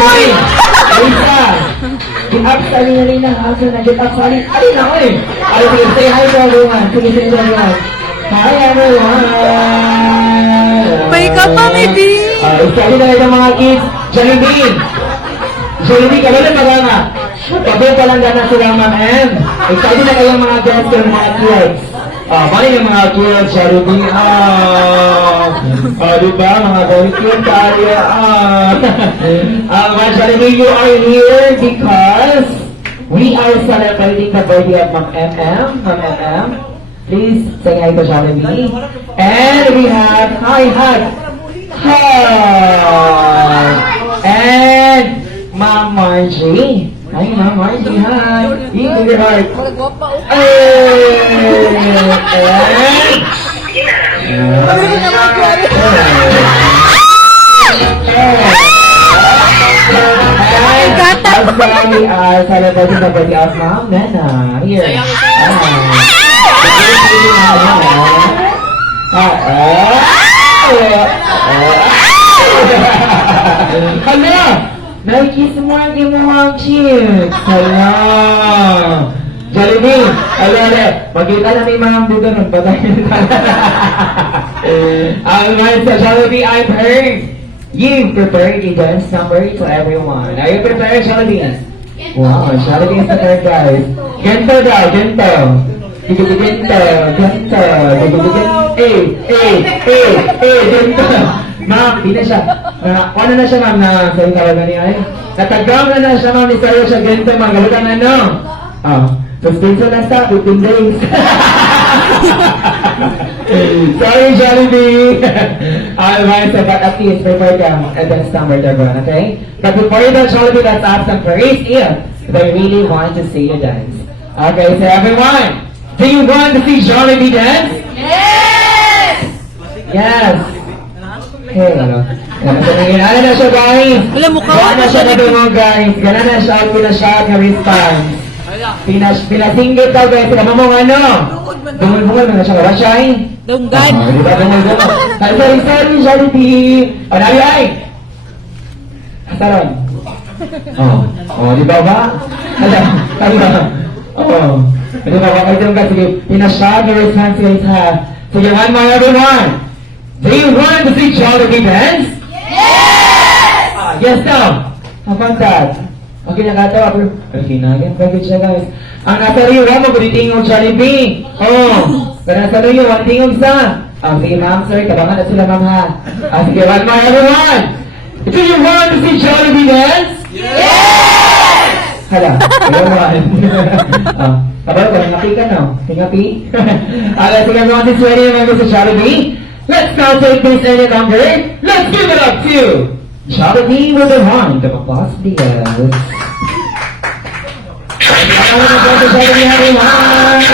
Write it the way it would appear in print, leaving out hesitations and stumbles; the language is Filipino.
Jollibee. Lisa. Get-up sa alin-alin na. Asa na get-up sa alin. Alin ako eh. Ay, sige, say hi to everyone. Sige, say hi to everyone. Hi everyone. May ka pa, maybe. Excited na ito mga kids. Jollibee. Jollibee, kailan na nga? Pagod pa lang gana sila, Ma'am M. Excited na kayong mga guests ng mga kids. Mali yung mga kids, Jollibee. Diba? Mga very cute tayo. Mga Jollibee, you are here because we are celebrating the birthday of Ma'am MM. Ma'am MM. Please say hi to Jollibee. And we have hug. And Ma'am Margie. Hi, Ma'am Margie. Hi. Eat your heart. Celebrating the birthday of Ma'am Nena. Here. Hala! Nike smart yung mga chicks. Hala! Jollibee! Hala! Magkita na may mga budo ng patayin ka. Alright, so Jollibee, I've heard you prepared a dance number to everyone. Are you prepared, Jollibee? Wow, Jollibee is prepared, guys. Ganto daw, ganto. Ganto, ganto. Ma'am, di na siya. Ano na siya, ma'am, na sa'yo tawagan niya ay? Natagaw na siya, ma'am, ni sa'yo siya ganito, ma'am. Galutan na, no? Suspenso na sa 15 days. Sorry, Jollibee. Alright, so but at least prepare ka a dance number, everyone, okay? But before you do, Jollibee, let's ask them first if they really want to see you dance. Okay, so everyone, do you want to see Jollibee dance? Yes! Yes! Hey, ano? Gana na siya, guys! Wala, mukha Gana na mo siya siya. nadungo, guys! Gana na siya, pinasya ka response. Pinasinggit daw, guys. Sila mo ano? Bungol-bungol mo na siya. Wala siya, eh? Dunggan. Di ba, bungol-bungol? Sorry, Jollibee! O, nabi, ay! Asaron? Di ba ba? Di ba? Di ba ba? Sige, pinasya ka response, guys, ha? Sige, one more, everyone! Do you want to see Jollibee dance? Yes! Yes, no. How about that? Okay na katawa, pero okay na, again, very good siya, guys. Ang nasa riyo, mo, kulitingog Jollibee. Pero nasa riyo, one tingog sa. Sige, ma'am, sorry, kabangan na sila, ma'am, ha. Sige, one more, everyone. Do you want to see Jollibee dance? Yes! Hala, everyone. Kabalo ka, nangapi ka, no? Nangapi? Sige, everyone, since ready na mga sa Jollibee, let's now take this any number. Let's give it up to Jollibee with a round of applause, please. Jollibee, everyone.